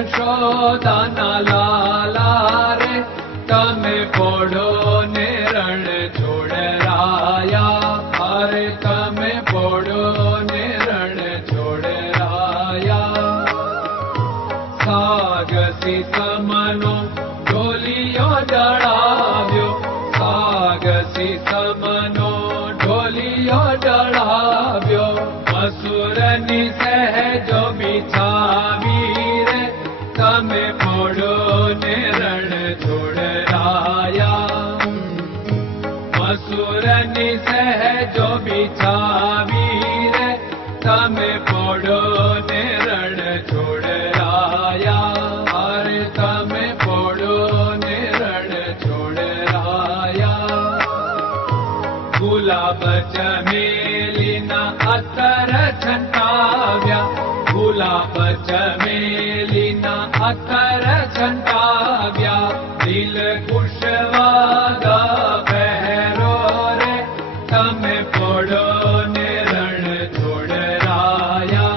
યશોદાના લાલા રે તમે પોડો ને રણ છોડરાયા. અરે તમે પોડો ને રણ છોડરાયા. સાગસી સમનો ઢોલિયો ડળાવ્યો. સાગસી સમનો ઢોલિયો ડળાવ્યો. મસૂરની સહેજો બિછાવી રે તમે પોડો ને રણ છોડરાયા. મસૂરની સહેજો બિછાવી રે તમે પોડો ને રણ છોડરાયા. અરે તમે પોડો ને રણ છોડરાયા. ગુલાબ ચમેલીના અત્તર છંટાવ્યા. ગુલાબ ચમેલીના અત્તર છંટાવ્યા. દિલ કુશવાદા પહેરો રે તમે પોડો ને રણ છોડરાયા.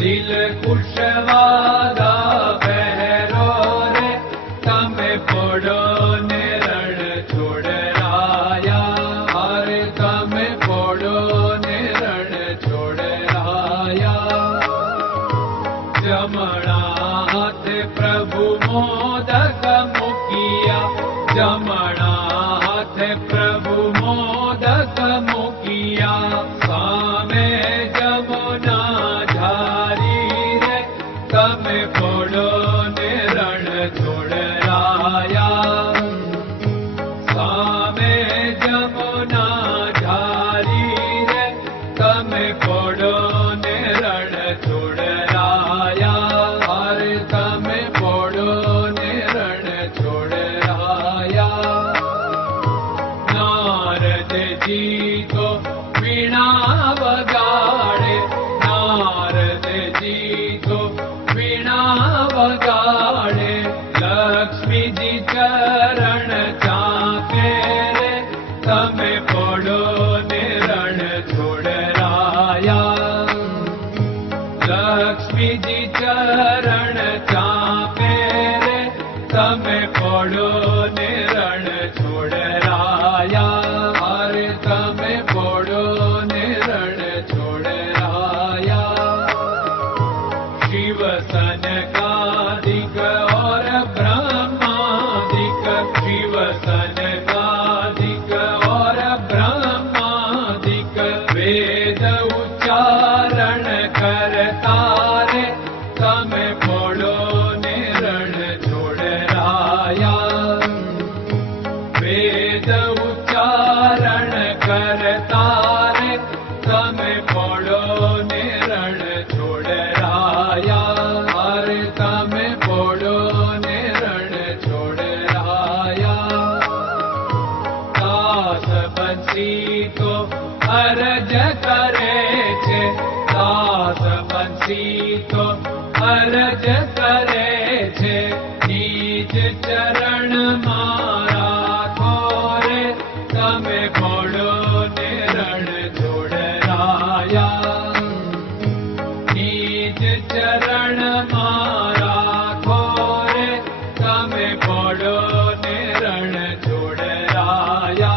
દિલ કુશવાદા પહેરો રે તમે પોડો ને રણ છોડરાયા. અરે તમે પોડો ને રણ છોડરાયા. જમણા હાથે પ્રભુ મોદક મૂકિયા. જમણા હાથે પ્રભુ મોદક મૂકિયા. સામે જમુના ઝારી રે તમે પોડો ને રણ છોડરાયા. સામે જમુના ઝારી રે તમે પોડો ને રણ છોડરાયા. અરે તમે પોડો ને રણ છોડરાયા. નારદજી તો વીણા વગાડે. નારદજી તો વીણા વગાડે. લક્ષ્મીજી ચરણ ચાપે રે તમે પોડો ને રણ છોડરાયા. લક્ષ્મીજી ચરણ ચાપે રે તમે પોડો ને રણ છોડરાયા. અરે તમે પોડો ને રણ છોડરાયા. શિવ સનકાદિક और ब्रह्मादिक. शिव सनकादिक और ब्रह्मादिक. वेद उच्चारण करता रे તમે પોડો ને રણ છોડરાયા. વેદ ઉચ્ચારણ કરતા રે તમે પોડો ને રણ છોડરાયા. અરે તમે પોડો ને રણ છોડરાયા. દાસ બંસી તો અરજ કરે છે. દાસ બંસી તો અરજ કરે છે. નીચ ચરણ મારા ખોરે તમે પોડો ને રણ છોડરાયા. નીચ ચરણ મારા ખોરે તમે પોડો ને રણ છોડરાયા.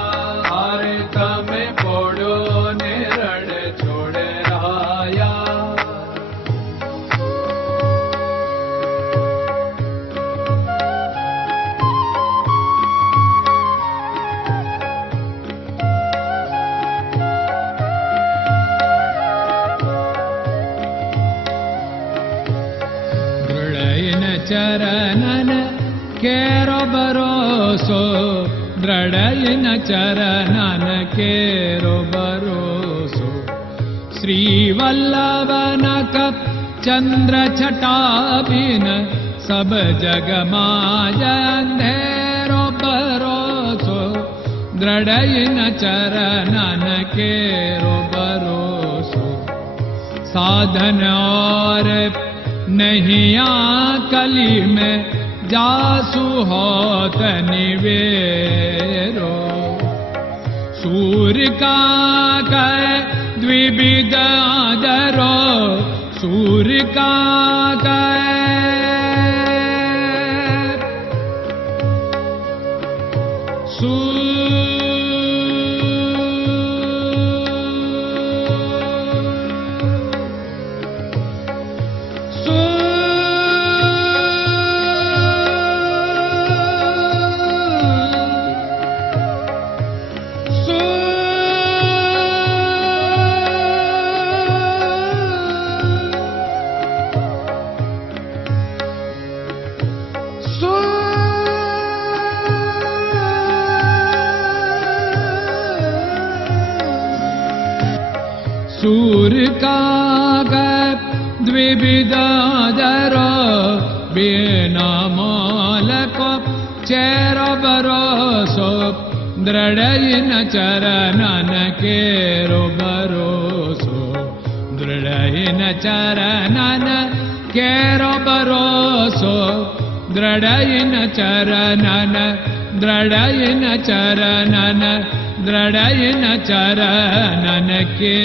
અરે તમે પોડો ને રણ છોડરાયા. ચરણન કેરો ભરોસો. દ્રઢયન ચરણન કેરો ભરોસો. શ્રી વલ્લભન કપ ચંદ્ર છટા બિન સબ જગમાં અંધેરો ભરોસો. દ્રઢયન ચરણન કેરો ભરોસો. साधन और नहीं कली में जासु होत निवेरो। सूर्य का कह द्विविध आदरो, सूर्य का कह काग द्विविदादर बिना मालको चेरो भरोसो दृढ़ चरणन केरो भरोसो दृढ़ चरणन केरो भरोसो दृढ़ चरणन दृढ़ चरणन दृढ़ चरणन के